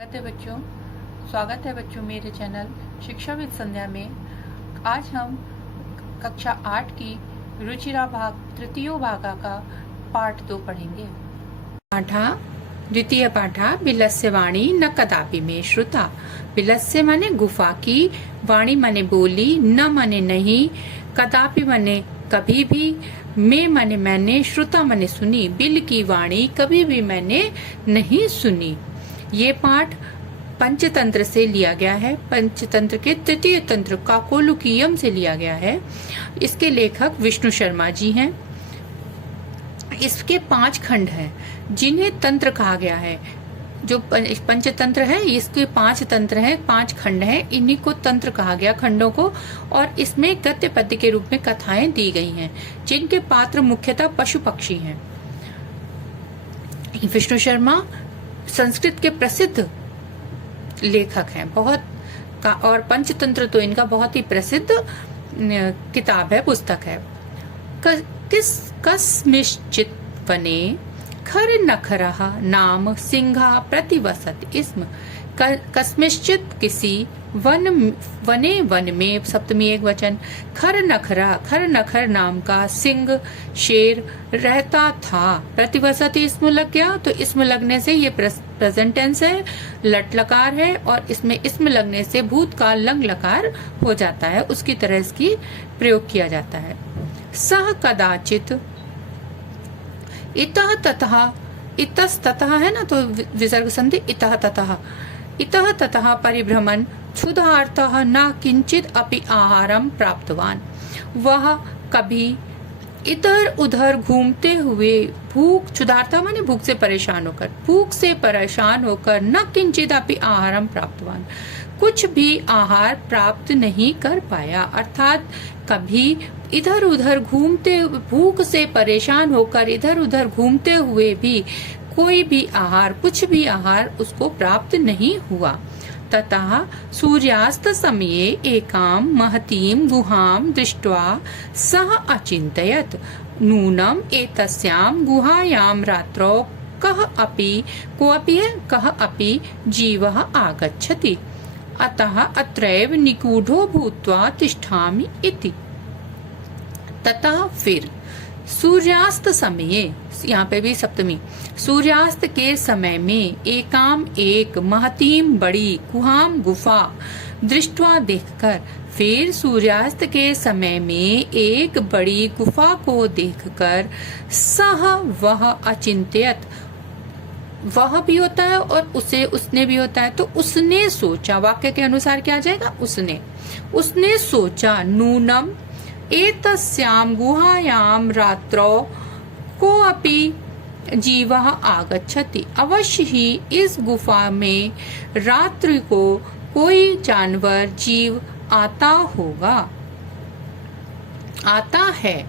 स्वागत है बच्चों मेरे चैनल शिक्षा विद संध्या में। आज हम कक्षा 8 की रुचिरा भाग तृतीयो भागा का पाठ 2 पढ़ेंगे। पाठा द्वितीय पाठा बिलस्य वाणी न कदापि में श्रुता। बिलस्य माने गुफा की, वाणी माने बोली, न माने नहीं, कदापि माने कभी भी, में माने मैंने, श्रुता माने सुनी। बिल की वाणी कभी भी मैंने नहीं सुनी। ये पाठ पंचतंत्र से लिया गया है। पंचतंत्र के तृतीय तंत्र काकोलुकीयम से लिया गया है। इसके लेखक विष्णु शर्मा जी हैं। इसके 5 खंड हैं जिन्हें तंत्र कहा गया है। जो पंचतंत्र है इसके 5 तंत्र हैं, 5 खंड हैं, इन्हीं को तंत्र कहा गया, खंडों को। और इसमें गद्य पद्य के रूप में कथाएं दी गई हैं जिनके पात्र मुख्यतः पशु पक्षी हैं। विष्णु शर्मा संस्कृत के प्रसिद्ध लेखक हैं बहुत का, और पंचतंत्र तो इनका बहुत ही प्रसिद्ध किताब है, पुस्तक है। कस्मिश्चित वने खर नखरः नाम सिंहा प्रतिवसत इसम। कस्मिश्चित किसी वन में सप्तमी एक वचन, खर नखर नाम का सिंह शेर रहता था। प्रतिवसत इसम लग गया तो इसम लगने से ये प्रेजेंट टेंस है, लट लकार है, और इसमें इसम लगने से भूतकाल लंग लकार हो जाता है, उसकी तरह इसकी प्रयोग किया जाता है। सह कदाचित इतः ततः, इतस्ततः है ना, तो विसर्ग संधि इतः ततः परिभ्रमण क्षुधार्थः न किंचित अपि आहारम प्राप्तवान। वह कभी इधर उधर घूमते हुए क्षुधार्था माने भूख से परेशान होकर न किंचित अपि आहारम प्राप्तवान, कुछ भी आहार प्राप्त नहीं कर पाया। अर्थात कभी इधर उधर भूख से परेशान होकर इधर उधर घूमते हुए भी कोई भी आहार, कुछ भी आहार उसको प्राप्त नहीं हुआ। ततः सूर्यास्त समये एकां महतीं गुहां दृष्ट्वा सः अचिन्तयत् नूनम् एतस्यां गुहायां रात्रौ कः अपि जीवः आगच्छति, अतः अत्रैव निगूढो भूत्वा तिष्ठामि इति। ततः फिर सूर्यास्त समये, यहाँ पे भी सप्तमी, सूर्यास्त के समय में एकाम एक महतीम बड़ी गुहाम गुफा दृष्टवा देखकर, फिर सूर्यास्त के समय में एक बड़ी गुफा को देखकर, सह वह अचिंत्यत, वह भी होता है और उसने भी होता है, तो उसने सोचा, वाक्य के अनुसार क्या आ जाएगा, उसने सोचा, नूनम एतस्यां गुहायां रात्रौ कोऽपि जीवः आगच्छति, अवश्य ही इस गुफा में रात्रि को कोई जानवर जीव आता है।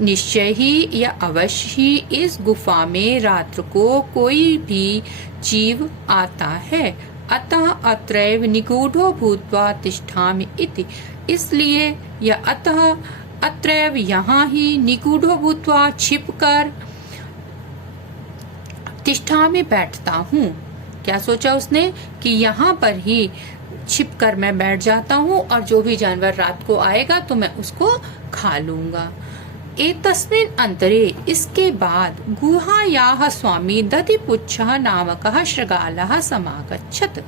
निश्चय ही या अवश्य ही इस गुफा में रात्र को कोई भी जीव आता है। अतः अत्रैव निगूढो भूत्वा तिष्ठामि इति, इसलिए या अतः अत्रैव यहाँ ही, निगूढो भूत्वा छिपकर, तिष्ठा में बैठता हूँ। क्या सोचा उसने कि यहाँ पर ही छिपकर मैं बैठ जाता हूँ और जो भी जानवर रात को आएगा तो मैं उसको खा लूंगा। एतस्मिन् अंतरे, इसके बाद, गुहायाः स्वामी दधिपुच्छः नामकः शृगालः समागच्छत्।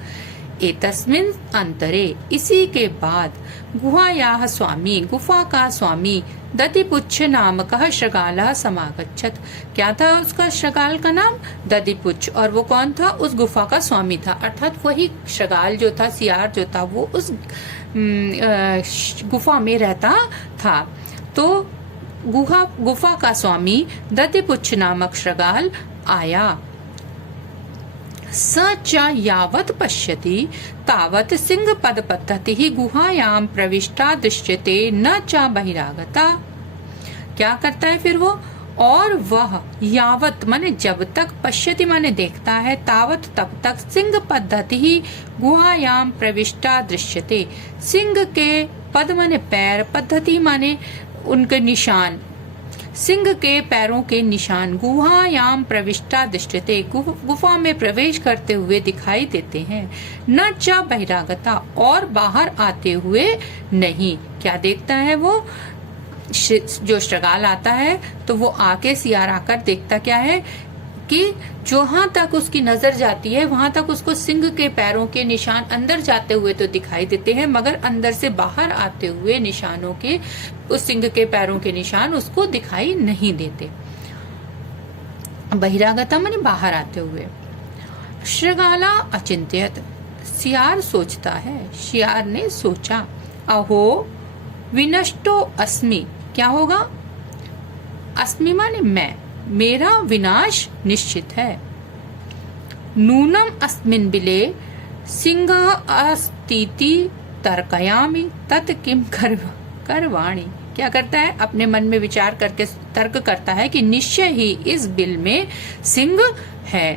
एतस्मिन् अंतरे, इसी के बाद, गुहायाः स्वामी, गुफा का स्वामी, दधिपुच्छ नामकः शृगालः समागच्छत्। क्या था उसका शृगाल का नाम? दधिपुच्छ। और वो कौन था? उस गुफा का स्वामी था, अर्थात वही शृगाल जो था, सियार जो था, वो उस गुफा में रहता था। तो गुफा का स्वामी दधिपुच्छ नामक शृगाल आया। स च यावत् पश्यति तावत् सिंह पद पद्धति गुहायां प्रविष्टा दृश्यते न च बहिरागता। क्या करता है फिर वो? और वह यावत माने जब तक, पश्यति माने देखता है, तावत तब तक, सिंह पद्धति गुहायां प्रविष्टा दृश्यते, सिंह के पद माने पैर, पद्धति माने उनके निशान, सिंह के पैरों के निशान गुहायाम प्रविष्टा दृष्टते, गुफा में प्रवेश करते हुए दिखाई देते हैं। न च बहिरागता, और बाहर आते हुए नहीं। क्या देखता है वो? जो श्रगाल आता है तो वो आके सियार आकर देखता क्या है कि जहां तक उसकी नजर जाती है वहां तक उसको सिंह के पैरों के निशान अंदर जाते हुए तो दिखाई देते हैं, मगर अंदर से बाहर आते हुए निशानों के, उस सिंह के पैरों के निशान उसको दिखाई नहीं देते। बहिरागता माने बाहर आते हुए। श्रगाला अचिंत्यत, सियार सोचता है, सियार ने सोचा। अहो विनष्टो अस्मि, क्या होगा? अस्मि माने मैं, मेरा विनाश निश्चित है। नूनम अस्मिन् बिले सिंह अस्तीति तर्कयामि तत् किम करवाणि। क्या करता है? अपने मन में विचार करके तर्क करता है कि निश्चय ही इस बिल में सिंह है।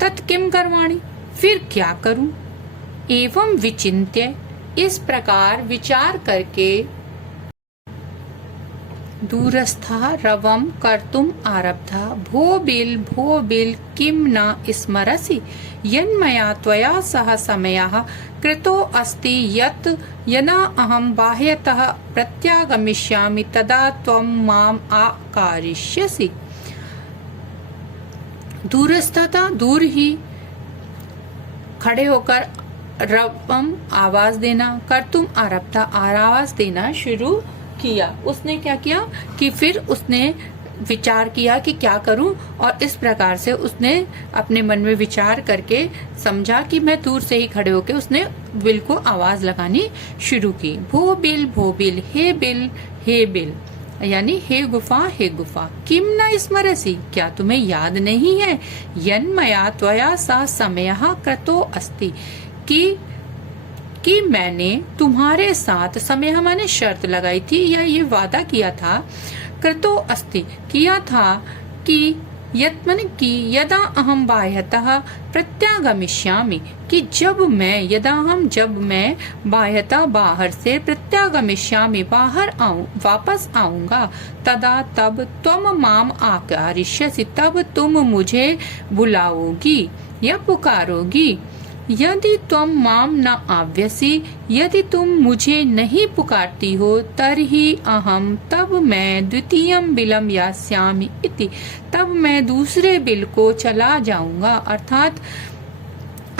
तत् किम करवाणि, फिर क्या करूं? एवं विचिन्त्य, इस प्रकार विचार करके दूरस्था रवम कर्तुम आरब्धा। भो बिल किम न स्मरसि यन्मया त्वया सह समयः कृतो अस्ति यत् यदा अहं बाह्यतः प्रत्यागमिष्यामि तदा त्वं माम आकारिष्यसि। दूरस्थता, दूर ही खड़े होकर, रवम आवाज देना, कर्तुम आरब्धा आवाज देना शुरू किया। उसने क्या किया कि फिर उसने विचार किया कि क्या करूं, और इस प्रकार से उसने अपने मन में विचार करके समझा कि मैं दूर से ही खड़े होकर उसने बिल को आवाज लगानी शुरू की। भो बिल, हे बिल, यानी हे गुफा, किम न स्मरसि, क्या तुम्हें याद नहीं है? यन्मया त्वया सा समयः कृतो अस्ति, कि मैंने तुम्हारे साथ, समय माने शर्त लगाई थी या ये वादा किया था, कृतो अस्ति किया था, कि यदा अहम बाह्यतः प्रत्यागमिष्यामि, कि जब मैं बाह्यतः बाहर से, प्रत्यागमिष्यामि बाहर वापस आऊंगा, तब त्वम माम आकारिष्यसि, तब तुम मुझे बुलाओगी या पुकारोगी। यदि तुम माम न आव्यसि, यदि तुम मुझे नहीं पुकारती हो, तरहि अहम, तब मैं द्वितीयम बिलम यास्यामि इति, तब मैं दूसरे बिल को चला जाऊंगा, अर्थात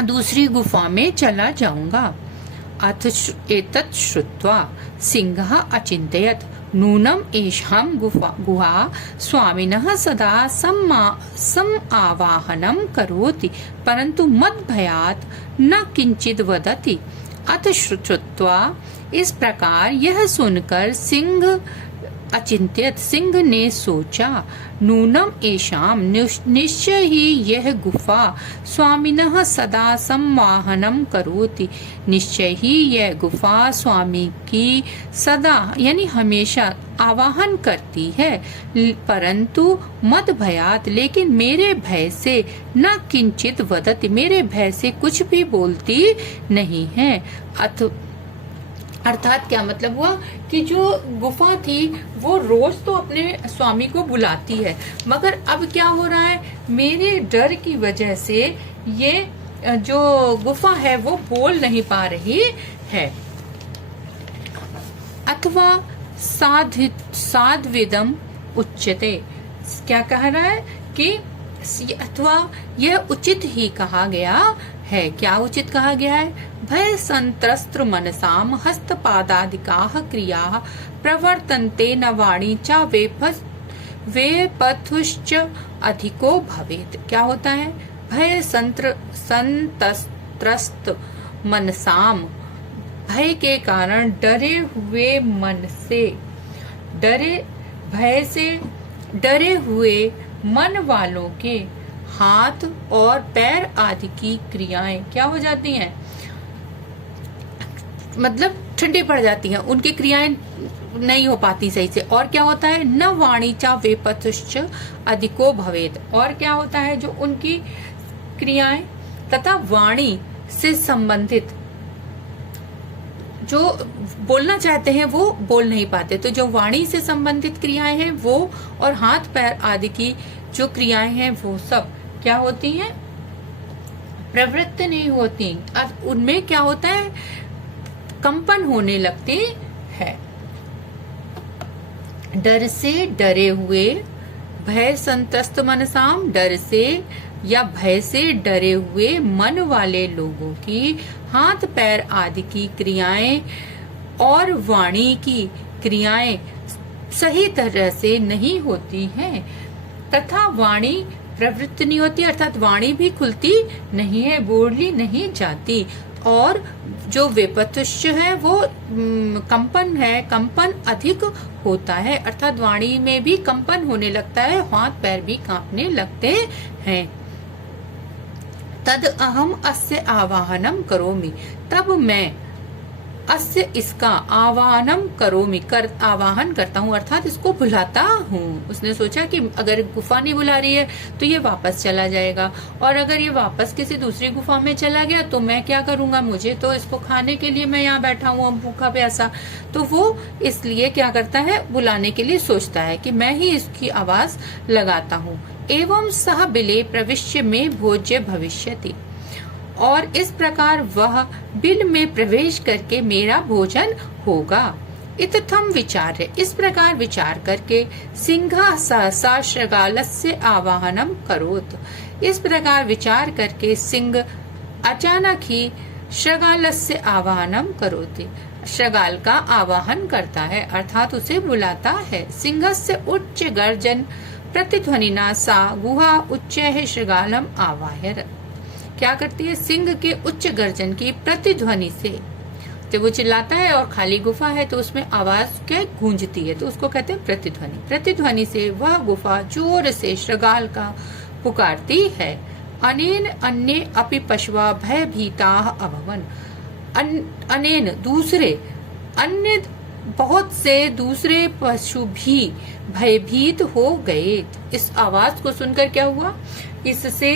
दूसरी गुफा में चला जाऊंगा। अथ एतत् श्रुत्वा सिंहः अचिन्तयत् नूनम एषां गुहा स्वामिनः सदा सम आवाहनम करोति, परंतु मद भयात न किंचित वदति। अथ श्रुत्वा, इस प्रकार यह सुनकर सिंह अचिंत्यत, सिंह ने सोचा, नूनम एषाम, निश्चय ही यह गुफा, स्वामिनः सदा संवाहनम करोति, निश्चय ही यह गुफा स्वामी की सदा यानी हमेशा आवाहन करती है, परंतु मद भयात, लेकिन मेरे भय से, न किंचित वदति, मेरे भय से कुछ भी बोलती नहीं है। अर्थात क्या मतलब हुआ कि जो गुफा थी वो रोज तो अपने स्वामी को बुलाती है, मगर अब क्या हो रहा है, मेरे डर की वजह से ये जो गुफा है वो बोल नहीं पा रही है। अथवा साध्विदम उच्यते, क्या कह रहा है कि अथवा यह उचित ही कहा गया है। क्या उचित कहा गया है? भय संत्रस्त्र मनसाम हस्तपादादिकाः क्रियाः प्रवर्तन्ते न वाणी च वेपथुश्च अधिको भवेत्। क्या होता है? भय संत्रस्त मनसाम, भय के कारण डरे हुए मन से, भय से डरे हुए मन वालों के हाथ और पैर आदि की क्रियाएं क्या हो जाती हैं, मतलब ठंडी पड़ जाती हैं, उनकी क्रियाएं नहीं हो पाती सही से। और क्या होता है? न वाणी चा वेपथुश्च अधिको भवेत। और क्या होता है? जो उनकी क्रियाएं तथा वाणी से संबंधित जो बोलना चाहते हैं वो बोल नहीं पाते। तो जो वाणी से संबंधित क्रियाएं हैं वो, और हाथ पैर आदि की जो क्रियाएं हैं वो सब क्या होती हैं, प्रवृत्त नहीं होती। उनमें क्या होता है, कंपन होने लगती है। डर से डरे हुए, भय संतस्त मनसाम, डर से या भय से डरे हुए मन वाले लोगों की हाथ पैर आदि की क्रियाएं और वाणी की क्रियाएं सही तरह से नहीं होती हैं, तथा वाणी प्रवृत्त नहीं होती, अर्थात वाणी भी खुलती नहीं है, बोली नहीं जाती। और जो वेपतुष्य है वो कंपन है, कंपन अधिक होता है, अर्थात वाणी में भी कंपन होने लगता है, हाथ पैर भी कांपने लगते हैं। तद अहम अस्य आवाहनम करोमि, तब मैं अस्य इसका आवाहनम करोमि, आवाहन करता हूँ, अर्थात इसको बुलाता हूँ। उसने सोचा कि अगर गुफा नहीं बुला रही है तो ये वापस चला जाएगा, और अगर ये वापस किसी दूसरी गुफा में चला गया तो मैं क्या करूंगा, मुझे तो इसको खाने के लिए मैं यहाँ बैठा हूँ अब भूखा प्यासा। तो वो इसलिए क्या करता है, बुलाने के लिए सोचता है कि मैं ही इसकी आवाज लगाता हूँ। एवं सह बिले प्रविश्य में भोज्य भविष्यति, और इस प्रकार वह बिल में प्रवेश करके मेरा भोजन होगा। इतथम विचार्य, इस प्रकार विचार करके सिंहा सहसा शृगालस्य आवाहनम करोत, इस प्रकार विचार करके सिंह अचानक ही शृगालस्य आवाहनम करोति, शृगाल का आवाहन करता है, अर्थात उसे बुलाता है। सिंहस्य उच्च गर्जन प्रतिध्वनिना सा गुहा उच्च है शृगालम आवाह्य, क्या करती है, सिंह के उच्च गर्जन की प्रतिध्वनि से, जब वो चिल्लाता है और खाली गुफा है तो उसमें आवाज क्या गूंजती है, तो उसको कहते हैं प्रतिध्वनि। प्रतिध्वनि से वह गुफा जोर से शृगाल का पुकारती है। अनेन अन्य अपि पशवा भयभीताः अभवन, अनेन दूसरे, अन्य बहुत से दूसरे पशु भी भयभीत हो गए। इस आवाज को सुनकर क्या हुआ, इससे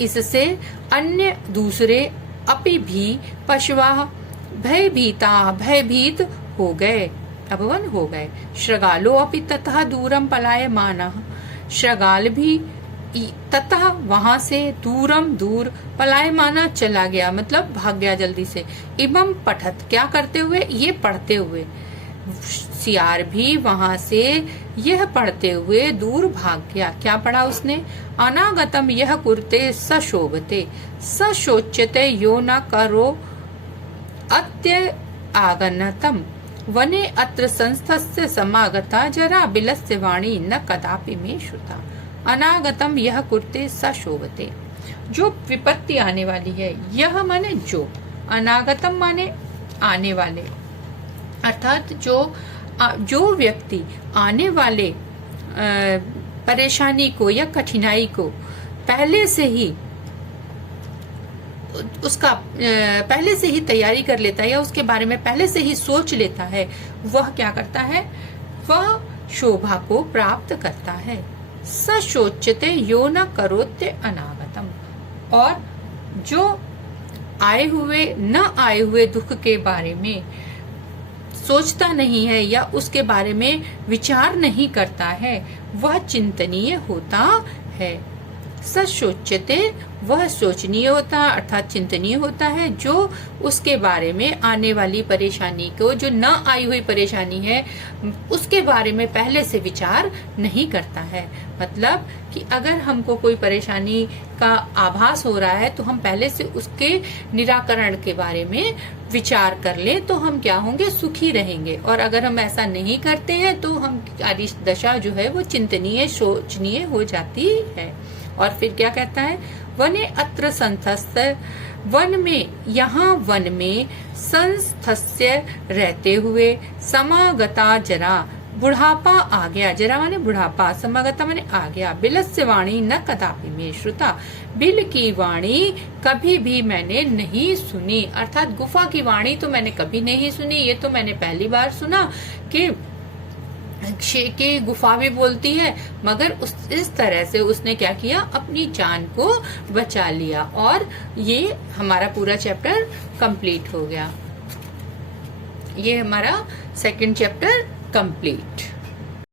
इससे अन्य दूसरे अपि भी पशवा भयभीता, भयभीत हो गए, अभवन हो गए। शृगालो अपि ततः दूरम पलायमानः, शृगाल भी ततः वहां से दूरम दूर पलायमाना चला गया, मतलब भाग गया जल्दी से। इमम पठत, क्या करते हुए, ये पढ़ते हुए। सियार भी वहां से यह पढ़ते हुए दूर भाग गया। क्या पढ़ा उसने, अनागतम यह कुर्ते सशोभते सशोच्यते यो न करो अत्य आगनतम, वने अत्र संस्थस्य समागता जरा बिलस्य वाणी न कदापि में श्रुता। अनागतम यह कुर्ते सशोभते, जो विपत्ति आने वाली है, यह माने जो, अनागतम माने आने वाले, अर्थात जो व्यक्ति आने वाले परेशानी को या कठिनाई को पहले से ही तैयारी कर लेता है या उसके बारे में पहले से ही सोच लेता है, वह क्या करता है, वह शोभा को प्राप्त करता है। सशोच्यते यो न करोत्य अनागतम, और जो आए हुए न आए हुए दुख के बारे में सोचता नहीं है या उसके बारे में विचार नहीं करता है, वह चिंतनीय होता है। सशोच्यते, वह सोचनीय होता अर्थात चिंतनीय होता है, जो उसके बारे में आने वाली परेशानी को, जो न आई हुई परेशानी है उसके बारे में पहले से विचार नहीं करता है। मतलब कि अगर हमको कोई परेशानी का आभास हो रहा है तो हम पहले से उसके निराकरण के बारे में विचार कर ले तो हम क्या होंगे, सुखी रहेंगे। और अगर हम ऐसा नहीं करते हैं तो हमारी दशा जो है वो चिंतनीय सोचनीय हो जाती है। और फिर क्या कहता है, वने अत्र संस्थस्य, वन में, यहाँ वन में, संस्थस्य रहते हुए, समागता जरा, बुढ़ापा आ गया, जरा माने बुढ़ापा, समागता माने आ गया, बिलस्य वाणी न कदापि में श्रुता, बिल की वाणी कभी भी मैंने नहीं सुनी, अर्थात गुफा की वाणी तो मैंने कभी नहीं सुनी, ये तो मैंने पहली बार सुना कि की गुफा भी बोलती है, मगर इस तरह से उसने क्या किया, अपनी जान को बचा लिया और ये हमारा पूरा चैप्टर कंप्लीट हो गया। ये हमारा सेकंड चैप्टर कंप्लीट।